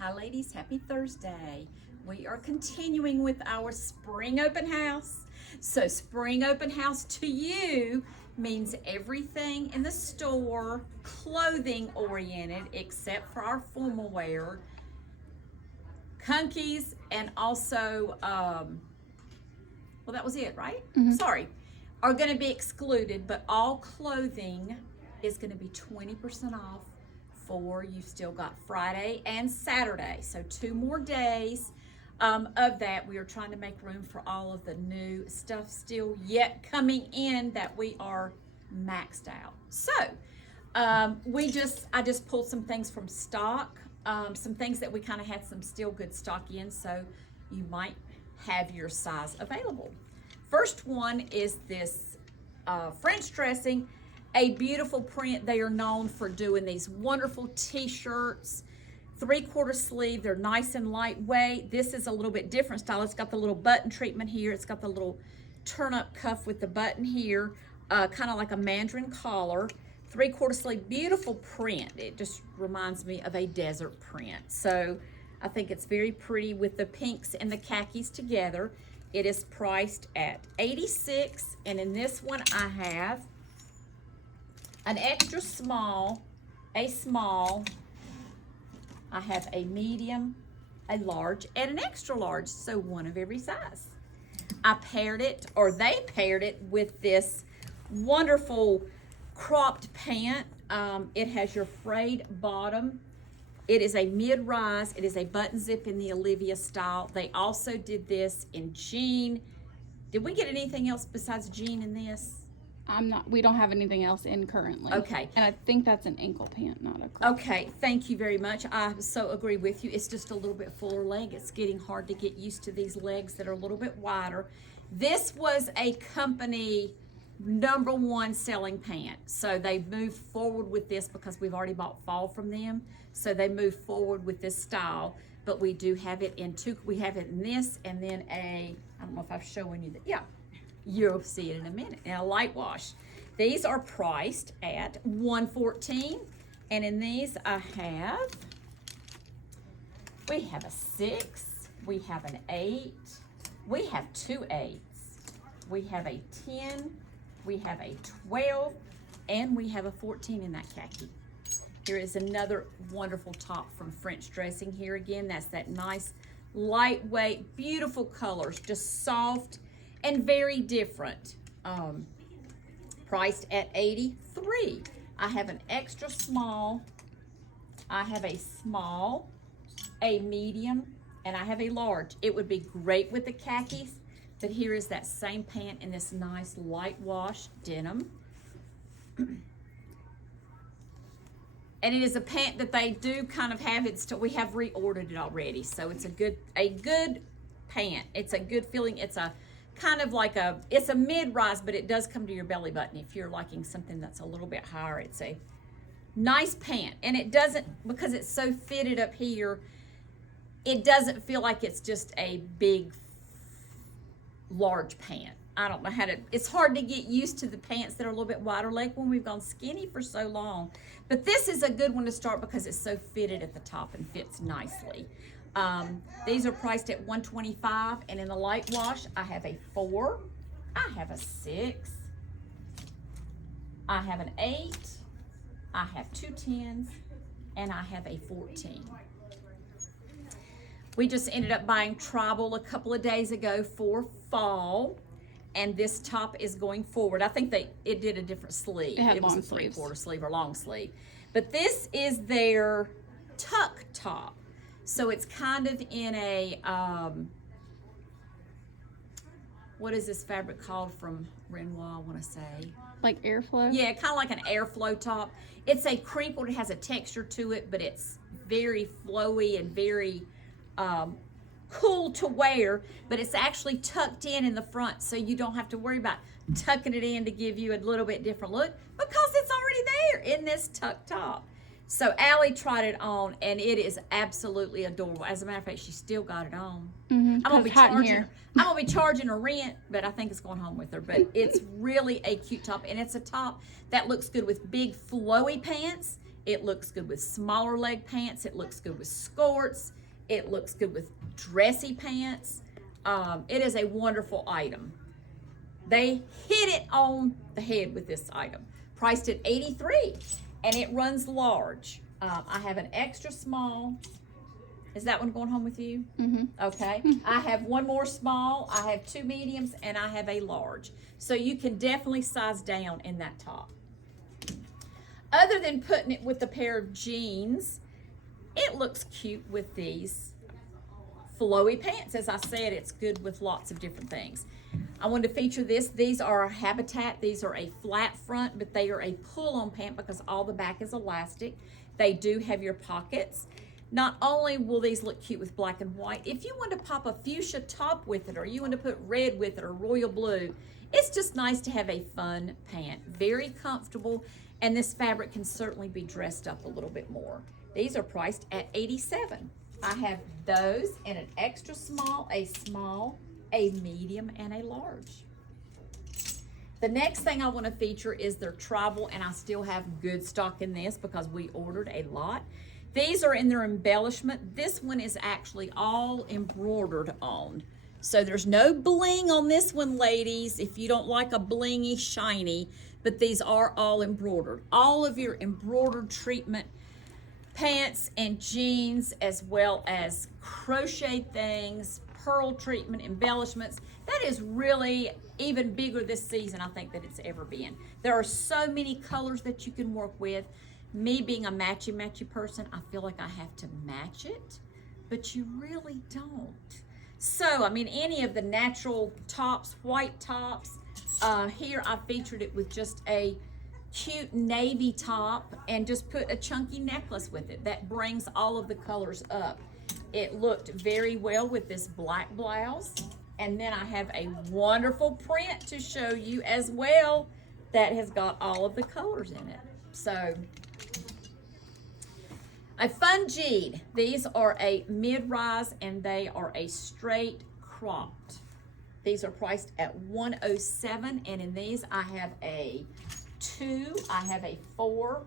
Hi ladies, happy Thursday. We are continuing with our spring open house. So spring open house to you means everything in the store clothing oriented except for our formal wear, hunkies, and also, well, that was it, right? Sorry, are going to be excluded, but all clothing is going to be 20% off for you've still got Friday and Saturday. So 2 more days of that. We are trying to make room for all of the new stuff still yet coming in that we are maxed out. So I just pulled some things from stock, some things that we kind of had some still good stock in, so you might have your size available. First one is this French dressing, a beautiful print. They are known for doing these wonderful t-shirts, 3/4 sleeve. They're nice and lightweight. This is a little bit different style. It's got the little button treatment here. It's got the little turn-up cuff with the button here, kind of like a mandarin collar. 3/4 sleeve, beautiful print. It just reminds me of a desert print. So I think it's very pretty with the pinks and the khakis together. It is priced at $86, and in this one I have an extra small, a small, I have a medium, a large, and an extra large, so one of every size. I paired it, or they paired it with this wonderful cropped pant. It has your frayed bottom. It is a mid-rise. It is a button zip in the Olivia style. They also did this in jean. Did we get anything else besides jean in this? We don't have anything else in currently. Okay. And I think that's an ankle pant, not a crop. Okay, thank you very much. I so agree with you. It's just a little bit fuller leg. It's getting hard to get used to these legs that are a little bit wider. This was a company #1 selling pant. So they moved forward with this because we've already bought fall from them. So they moved forward with this style. But we do have it in two. We have it in this and then I don't know if I'm showing you that. Yeah. You'll see it in a minute. Now, light wash. These are priced at $114, and in these we have a 6, we have an 8, we have 2 8s, we have a 10, we have a 12, and we have a 14 in that khaki. Here is another wonderful top from French Dressing here again. That's that nice, lightweight, beautiful colors, just soft and very different. Priced at $83. I have an extra small, I have a small, a medium, and I have a large. It would be great with the khakis, but here is that same pant in this nice light wash denim. And it is a pant that they do kind of have. We have reordered it already, so it's a good pant. It's a good feeling. It's a kind of like it's a mid-rise, but it does come to your belly button. If you're liking something that's a little bit higher, it's a nice pant. And it doesn't, because it's so fitted up here, it doesn't feel like it's just a big, large pant. I don't know it's hard to get used to the pants that are a little bit wider leg when we've gone skinny for so long. But this is a good one to start because it's so fitted at the top and fits nicely. These are priced at $125, and in the light wash, I have a 4, I have a 6, I have an 8, I have 2 10s, and I have a 14. We just ended up buying Tribal a couple of days ago for fall, and this top is going forward. I think it did a different sleeve. It was long a sleeves. 3/4 sleeve or long sleeve. But this is their tuck top. So it's kind of in a, what is this fabric called from Renoir, I want to say? Like airflow? Yeah, kind of like an airflow top. It's a crinkle. It has a texture to it, but it's very flowy and very cool to wear. But it's actually tucked in the front, so you don't have to worry about tucking it in to give you a little bit different look because it's already there in this tuck top. So Allie tried it on, and it is absolutely adorable. As a matter of fact, she still got it on. I'm gonna be charging her rent, but I think it's going home with her. But it's really a cute top, and it's a top that looks good with big flowy pants It looks good with smaller leg pants. It looks good with skirts. It looks good with dressy pants. It is a wonderful item. They hit it on the head with this item. Priced at $83, and it runs large. I have an extra small. Is that one going home with you? Mm-hmm. Okay. I have one more small. I have two mediums, and I have a large. So you can definitely size down in that top. Other than putting it with a pair of jeans, it looks cute with these flowy pants. As I said, it's good with lots of different things. I wanted to feature this. These are a Habitat. These are a flat front, but they are a pull-on pant because all the back is elastic. They do have your pockets. Not only will these look cute with black and white, if you want to pop a fuchsia top with it, or you want to put red with it, or royal blue, it's just nice to have a fun pant. Very comfortable, and this fabric can certainly be dressed up a little bit more. These are priced at $87. I have those in an extra small, a medium, and a large. The next thing I want to feature is their tribal, and I still have good stock in this because we ordered a lot. These are in their embellishment. This one is actually all embroidered on. So there's no bling on this one, ladies, if you don't like a blingy, shiny, but these are all embroidered. All of your embroidered treatment pants and jeans, as well as crochet things, pearl treatment, embellishments. That is really even bigger this season, I think, than it's ever been. There are so many colors that you can work with. Me being a matchy person, I feel like I have to match it, but you really don't. So, I mean, any of the natural tops, white tops, here I featured it with just a cute navy top and just put a chunky necklace with it. That brings all of the colors up. It looked very well with this black blouse. And then I have a wonderful print to show you as well that has got all of the colors in it. So, a fun jean. These are a mid-rise and they are a straight cropped. These are priced at $107, and in these I have a 2, I have a 4,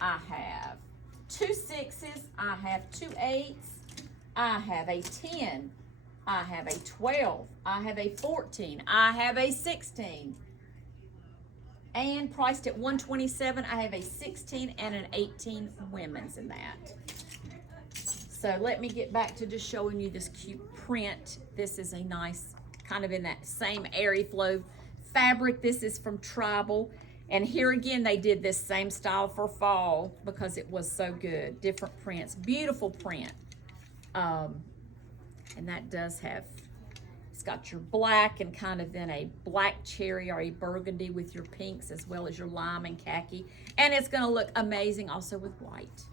I have 2 6s, I have 2 8s, I have a 10, I have a 12, I have a 14, I have a 16. And priced at $127, I have a 16 and an 18 women's in that. So let me get back to just showing you this cute print. This is a nice, kind of in that same airy flow fabric. This is from Tribal. And here again, they did this same style for fall because it was so good. Different prints, beautiful print. And that does have, it's got your black and kind of then a black cherry or a burgundy with your pinks as well as your lime and khaki. And it's gonna look amazing also with white.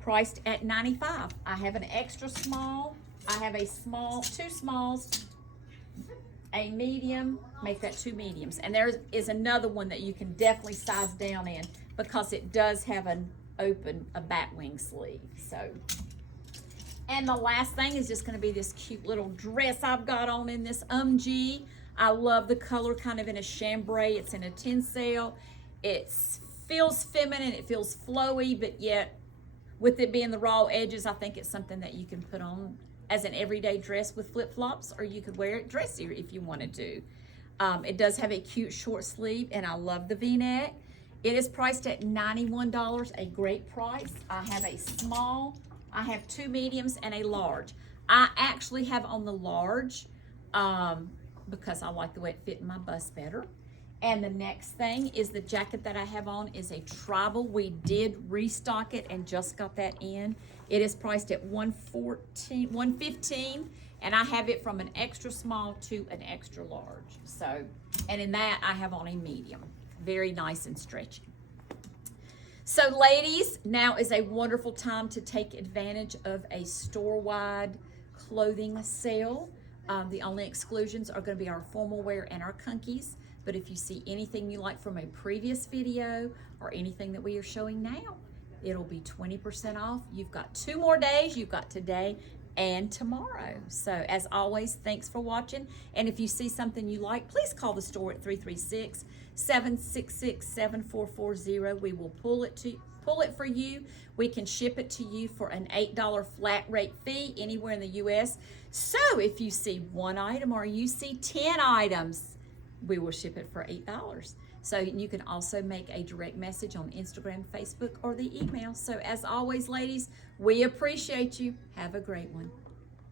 Priced at $95. I have an extra small, I have a small, 2 smalls, a medium, make that 2 mediums. And there is another one that you can definitely size down in because it does have a bat wing sleeve. So. And the last thing is just going to be this cute little dress I've got on in this UMG. I love the color, kind of in a chambray. It's in a tencel. It feels feminine. It feels flowy, but yet with it being the raw edges, I think it's something that you can put on as an everyday dress with flip-flops, or you could wear it dressier if you wanted to. It does have a cute short sleeve, and I love the V-neck. It is priced at $91, a great price. I have a small, I have 2 mediums and a large. I actually have on the large because I like the way it fit in my bust better. And the next thing is the jacket that I have on is a Tribal. We did restock it and just got that in. It is priced at $115, and I have it from an extra small to an extra large. So, and in that I have on a medium. Very nice and stretchy. So ladies, now is a wonderful time to take advantage of a store-wide clothing sale. The only exclusions are going to be our formal wear and our kunkies. But if you see anything you like from a previous video or anything that we are showing now, it'll be 20% off. You've got 2 more days. You've got today and tomorrow. So as always, thanks for watching. And if you see something you like, please call the store at 336-766-7440. We will pull it for you. We can ship it to you for an $8 flat rate fee anywhere in the U.S. So if you see one item or you see 10 items, we will ship it for $8. So you can also make a direct message on Instagram, Facebook, or the email. So as always, ladies, we appreciate you. Have a great one.